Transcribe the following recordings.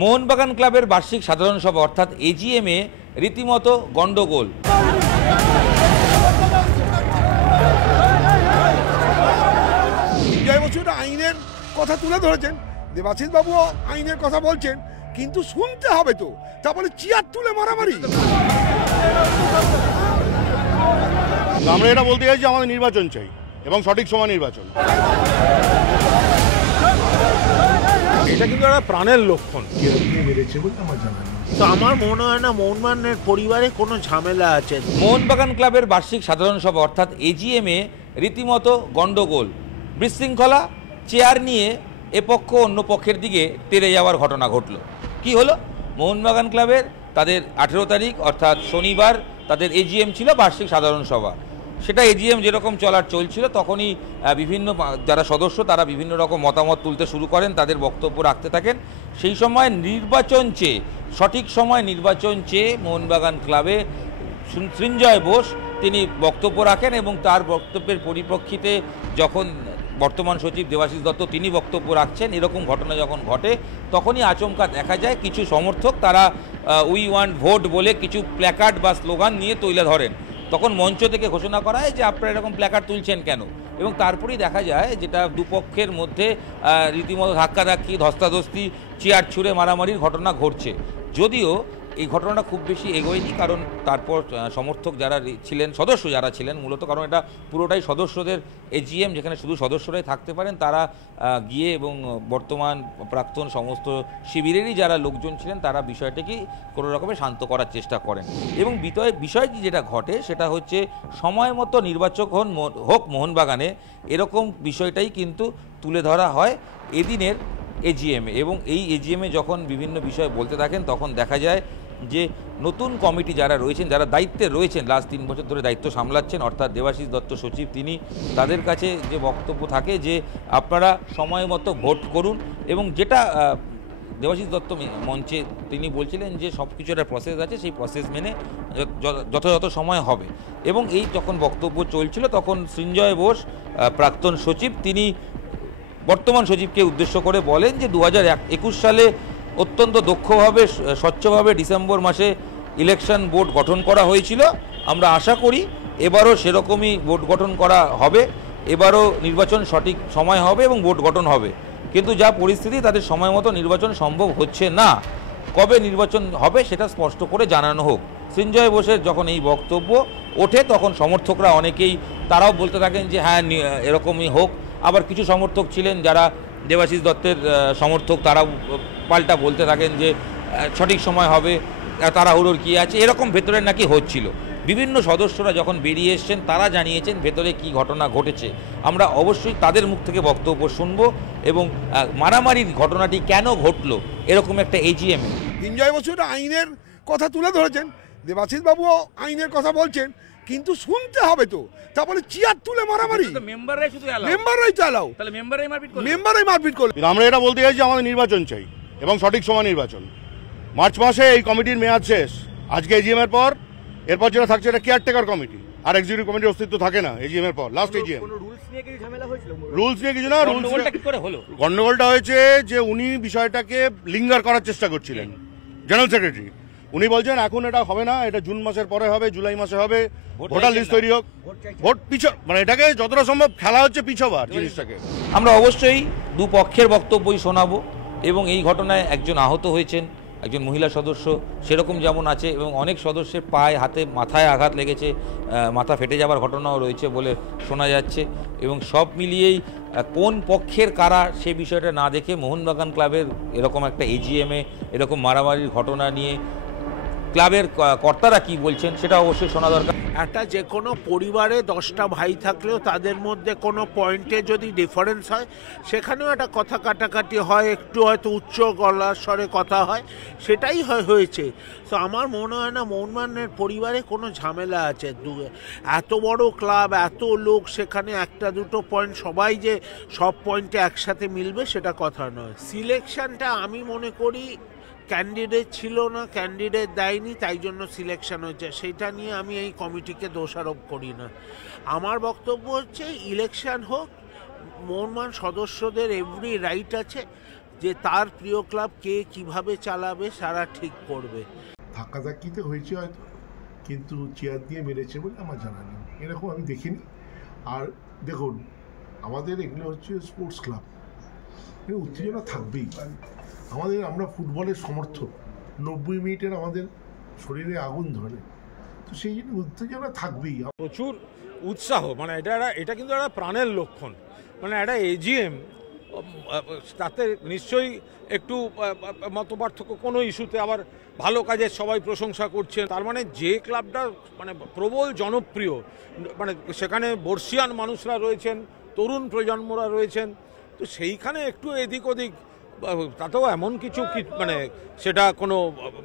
মোহনবাগান ক্লাবের বার্ষিক সাধারণ সভা অর্থাৎ এজিএম এ রীতিমতো গন্ডগোল। জয় বসু আইনের কথা তুলে ধরেছেন, দেবাশিস বাবুও আইনের কথা বলছেন, কিন্তু শুনতে হবে তো, তারপরে চেয়ার তুলে মারামারি। আমরা এটা বলতে চাই যে আমাদের নির্বাচন চাই এবং সঠিক সময় নির্বাচন। এটা কিন্তু একটা প্রাণের লক্ষণ। তো আমার মনে হয় না মোহনবাগানের পরিবারে কোনো ঝামেলা আছে। মোহনবাগান ক্লাবের বার্ষিক সাধারণ সভা অর্থাৎ এজিএম এ রীতিমতো গন্ডগোল, বিশৃঙ্খলা, চেয়ার নিয়ে এ পক্ষ অন্য পক্ষের দিকে তেড়ে যাওয়ার ঘটনা ঘটল। কি হলো? মোহনবাগান ক্লাবের তাদের 18 তারিখ অর্থাৎ শনিবার তাদের এজিএম ছিল, বার্ষিক সাধারণ সভা। সেটা এজিএম যেরকম চলছিল তখনই বিভিন্ন যারা সদস্য তারা বিভিন্ন রকম মতামত তুলতে শুরু করেন, তাদের বক্তব্য রাখতে থাকেন। সেই সময় নির্বাচন চেয়ে, সঠিক সময় নির্বাচন চেয়ে মোহনবাগান ক্লাবে সৃঞ্জয় বোস তিনি বক্তব্য রাখেন এবং তার বক্তব্যের পরিপ্রেক্ষিতে যখন বর্তমান সচিব দেবাশিস দত্ত তিনি বক্তব্য রাখছেন, এরকম ঘটনা যখন ঘটে তখনই আচমকা দেখা যায় কিছু সমর্থক তারা উই ওয়ান্ট ভোট বলে কিছু প্ল্যাকার্ড বা স্লোগান নিয়ে তুলে ধরেন। তখন মঞ্চ থেকে ঘোষণা করা হয় যে আপনারা এরকম প্ল্যাকার্ড তুলছেন কেন, এবং তারপরেই দেখা যায় যেটা দুপক্ষের মধ্যে রীতিমতো ধাক্কাধাক্কি, ধস্তাধস্তি, চেয়ার ছুঁড়ে মারামারির ঘটনা ঘটছে। যদিও এই ঘটনাটা খুব বেশি এগোয়নি, কারণ তারপর সমর্থক যারা ছিলেন, সদস্য যারা ছিলেন মূলত, কারণ এটা পুরোটাই সদস্যদের এজিএম যেখানে শুধু সদস্যরাই থাকতে পারেন, তারা গিয়ে এবং বর্তমান প্রাক্তন সমস্ত শিবিরেরই যারা লোকজন ছিলেন তারা বিষয়টাকে কোনো রকমে শান্ত করার চেষ্টা করেন। এবং বিষয়টি যেটা ঘটে সেটা হচ্ছে সময় মতো নির্বাচক হোক মোহনবাগানে, এরকম বিষয়টাই কিন্তু তুলে ধরা হয় এদিনের এজিএমে। এবং এই এজিএমে যখন বিভিন্ন বিষয় বলতে থাকেন তখন দেখা যায় যে নতুন কমিটি যারা রয়েছেন, যারা দায়িত্বে রয়েছেন, লাস্ট 3 বছর ধরে দায়িত্ব সামলাচ্ছেন, অর্থাৎ দেবাশিস দত্ত সচিব, তিনি তাদের কাছে যে বক্তব্য থাকে যে আপনারা সময় মতো ভোট করুন। এবং যেটা দেবাশিস দত্ত মঞ্চে তিনি বলছিলেন যে সব কিছু একটা প্রসেস আছে, সেই প্রসেস মেনে যথাযথ সময় হবে। এবং এই যখন বক্তব্য চলছিল তখন সৃঞ্জয় বোস প্রাক্তন সচিব তিনি বর্তমান সচিবকে উদ্দেশ্য করে বলেন যে 2021 সালে অত্যন্ত দক্ষভাবে স্বচ্ছভাবে ডিসেম্বর মাসে ইলেকশন বোর্ড গঠন করা হয়েছিল। আমরা আশা করি এবারও সেরকমই বোর্ড গঠন করা হবে, এবারও নির্বাচন সঠিক সময় হবে এবং বোর্ড গঠন হবে। কিন্তু যা পরিস্থিতি তাদের সময় মতো নির্বাচন সম্ভব হচ্ছে না। কবে নির্বাচন হবে সেটা স্পষ্ট করে জানানো হোক। সৃঞ্জয় বোসের যখন এই বক্তব্য ওঠে তখন সমর্থকরা অনেকেই তারাও বলতে থাকেন যে হ্যাঁ এরকমই হোক। আবার কিছু সমর্থক ছিলেন যারা দেবাশিস দত্তের সমর্থক, তারাও পাল্টা বলতে থাকেন যে সঠিক সময় হবে, তাড়াহুড়োর কী আছে, এরকম ভেতরে নাকি হচ্ছিল। বিভিন্ন সদস্যরা যখন বেরিয়ে এসছেন তারা জানিয়েছেন ভেতরে কি ঘটনা ঘটেছে। আমরা অবশ্যই তাদের মুখ থেকে বক্তব্য শুনব এবং মারামারির ঘটনাটি কেন ঘটলো এরকম একটা এজিএমে। সৃঞ্জয় বসু আইনের কথা তুলে ধরেছেন, দেবাশিস বাবুও আইনের কথা বলছেন, কিন্তু শুনতে হবে তো, তারপরে চেয়ার তুলে মারামারি। মেম্বাররাই চালাও, মেম্বাররাই মারপিট করলো। আমরা এটা বলতে চাই যে আমাদের নির্বাচন চাই এবং সঠিক সময় নির্বাচন। মার্চ মাসে এই কমিটির মেয়াদ শেষ, আজকে এজিএম এর পর, এরপর যেটা থাকছে এটা কেয়ারটেকার কমিটি, আর এক্সিকিউটিভ কমিটির অস্তিত্ব থাকে না এজিএম এর পর। লাস্ট এজিএম রুলস নিয়ে কিছু না, গন্ডগোলটা হয়েছে যে উনি বিষয়টাকে লিঙ্গার করার চেষ্টা করছিলেন, জেনারেল সেক্রেটারি। উনি বলছেন এখন এটা হবে না, এটা জুন মাসের পরে হবে, জুলাই মাসে হবে, ভোটার লিস্ট তৈরি হোক, ভোট মানে এটাকে যতটা সম্ভব খেলা হচ্ছে পিছাবার জিনিসটাকে। আমরা অবশ্যই দুপক্ষের বক্তব্যই শোনাবো। এবং এই ঘটনায় একজন আহত হয়েছেন, একজন মহিলা সদস্য সেরকম যেমন আছে, এবং অনেক সদস্যের পায়ে, হাতে, মাথায় আঘাত লেগেছে, মাথা ফেটে যাওয়ার ঘটনাও রয়েছে বলে শোনা যাচ্ছে। এবং সব মিলিয়েই কোন পক্ষের কারা সে বিষয়টা না দেখে মোহনবাগান ক্লাবের এরকম একটা এজিএমে এরকম মারামারির ঘটনা নিয়ে ক্লাবের কর্তারা কি বলছেন সেটা অবশ্যই শোনা দরকার। একটা যে কোনো পরিবারে 10টা ভাই থাকলেও তাদের মধ্যে কোনো পয়েন্টে যদি ডিফারেন্স হয় সেখানেও একটা কথা কাটাকাটি হয়, একটু হয়তো উচ্চ গলার স্বরে কথা হয়, সেটাই হয়েছে। তো আমার মনে হয় না মোহনবাগানের পরিবারে কোনো ঝামেলা আছে। এত বড় ক্লাব, এত লোক, সেখানে একটা দুটো পয়েন্ট সবাই যে সব পয়েন্টে একসাথে মিলবে সেটা কথা নয়। সিলেকশনটা আমি মনে করি ক্যান্ডিডেট ছিল না, ক্যান্ডিডেট দেয়নি, তাই জন্য সিলেকশন হয়েছে, সেটা নিয়ে আমি এই কমিটিকে দোষারোপ করি না। আমার বক্তব্য হচ্ছে ইলেকশন হোক, মোহনবাগান সদস্যদের এভরি রাইট আছে, যে তার প্রিয় ক্লাব কে কিভাবে চালাবে সারা ঠিক করবে। ধাক্কাধাক্কিতে হয়েছে হয়তো, কিন্তু চেয়ার দিয়ে মেরেছে বলে আমার জানা নেই, এরকম আমি দেখিনি। আর দেখুন, আমাদের এগুলো হচ্ছে স্পোর্টস ক্লাব, উত্তেজনা থাকবেই। আমরা ফুটবলের সমর্থক, 90 মিনিটের আমাদের শরীরে আগুন ধরে, তো সেই জন্য উত্তেজনা থাকবেই। প্রচুর উৎসাহ, মানে এটা কিন্তু একটা প্রাণের লক্ষণ। মানে একটা এজিএম, তাতে নিশ্চয়ই একটু মতপার্থক্য কোনো ইস্যুতে, আবার ভালো কাজের সবাই প্রশংসা করছেন, তার মানে যে ক্লাবটা মানে প্রবল জনপ্রিয়, মানে সেখানে বর্ষিয়ান মানুষরা রয়েছেন, তরুণ প্রজন্মরা রয়েছেন, তো সেইখানে একটু এদিক ওদিক, তাতেও এমন কিছু মানে সেটা কোনো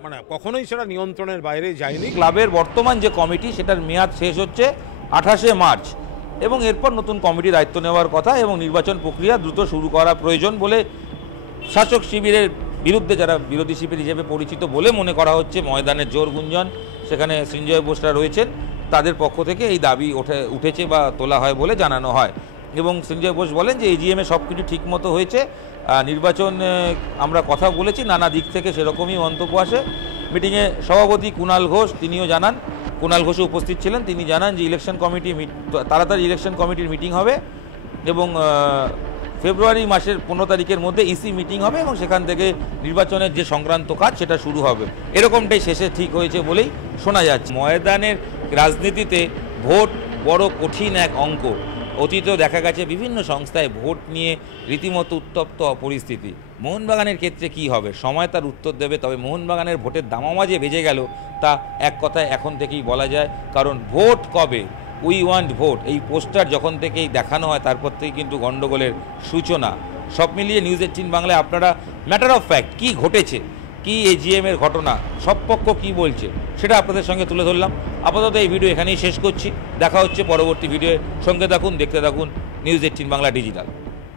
মানে কখনোই সেটা নিয়ন্ত্রণের বাইরে যায়নি। ক্লাবের বর্তমান যে কমিটি সেটার মেয়াদ শেষ হচ্ছে 28শে মার্চ, এবং এরপর নতুন কমিটি দায়িত্ব নেওয়ার কথা, এবং নির্বাচন প্রক্রিয়া দ্রুত শুরু করা প্রয়োজন বলে শাসক শিবিরের বিরুদ্ধে, যারা বিরোধী শিবির হিসেবে পরিচিত বলে মনে করা হচ্ছে, ময়দানের জোর গুঞ্জন, সেখানে সঞ্জয় বোসরা রয়েছেন, তাদের পক্ষ থেকে এই দাবি উঠেছে বা তোলা হয় বলে জানানো হয়। এবং সঞ্জয় বোস বলেন যে এজিএমে সব কিছু ঠিকমতো হয়েছে, নির্বাচন আমরা কথা বলেছি, নানা দিক থেকে সেরকমই মন্তব্য আসে। মিটিংয়ে সভাপতি কুণাল ঘোষ তিনিও জানান, কুণাল ঘোষও উপস্থিত ছিলেন, তিনি জানান যে ইলেকশন কমিটি তাড়াতাড়ি ইলেকশন কমিটির মিটিং হবে, এবং ফেব্রুয়ারি মাসের 15 তারিখের মধ্যে ইসি মিটিং হবে, এবং সেখান থেকে নির্বাচনের যে সংক্রান্ত কাজ সেটা শুরু হবে, এরকমটাই শেষে ঠিক হয়েছে বলেই শোনা যাচ্ছে। ময়দানের রাজনীতিতে ভোট বড় কঠিন এক অঙ্ক। অতীতেও দেখা গেছে বিভিন্ন সংস্থায় ভোট নিয়ে রীতিমতো উত্তপ্ত পরিস্থিতি। মোহনবাগানের ক্ষেত্রে কি হবে, সময় তার উত্তর দেবে। তবে মোহনবাগানের ভোটের দামামা যে বেজে গেল তা এক কথায় এখন থেকেই বলা যায়, কারণ ভোট কবে, উই ওয়ান্ট ভোট, এই পোস্টার যখন থেকেই দেখানো হয় তারপর থেকেই কিন্তু গণ্ডগোলের সূচনা। সব মিলিয়ে নিউজ 18 বাংলায় আপনারা ম্যাটার অফ ফ্যাক্ট কী ঘটেছে, কি এজিএমের ঘটনা, সব পক্ষ কী বলছে, সেটা আপনাদের সঙ্গে তুলে ধরলাম। আপাতত এই ভিডিও এখানেই শেষ করছি, দেখা হচ্ছে পরবর্তী ভিডিওর সঙ্গে থাকুন, দেখতে থাকুন নিউজ 18 বাংলা ডিজিটাল।